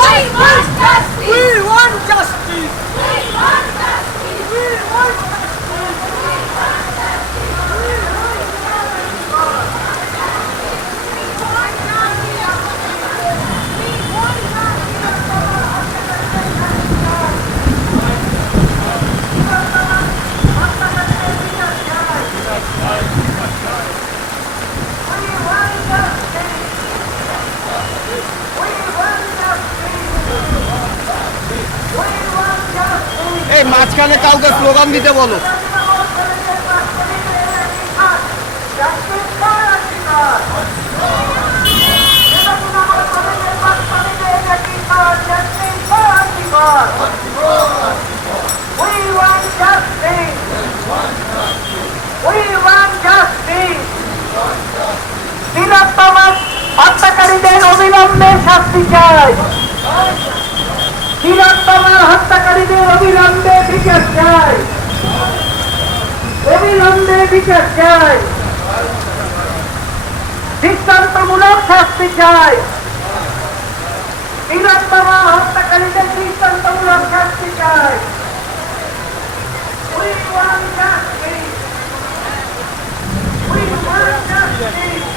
We want justice. We want justice. We want justice. We want এই মাঝখানে কাউকে স্লোগান দিতে বলো। হত্যাকারীদের অবিলম্বে শাস্তি চাই। তিলোত্তমার হত্যাকারীদের অবিলম্বে বিচার চাই। অবিলম্বে বিচার চাই। দৃষ্টান্তমূলক শাস্তি চাই। তিলোত্তমা হত্যাকারীদের দৃষ্টান্তমূলক শাস্তি চাই। We want justice. We want justice.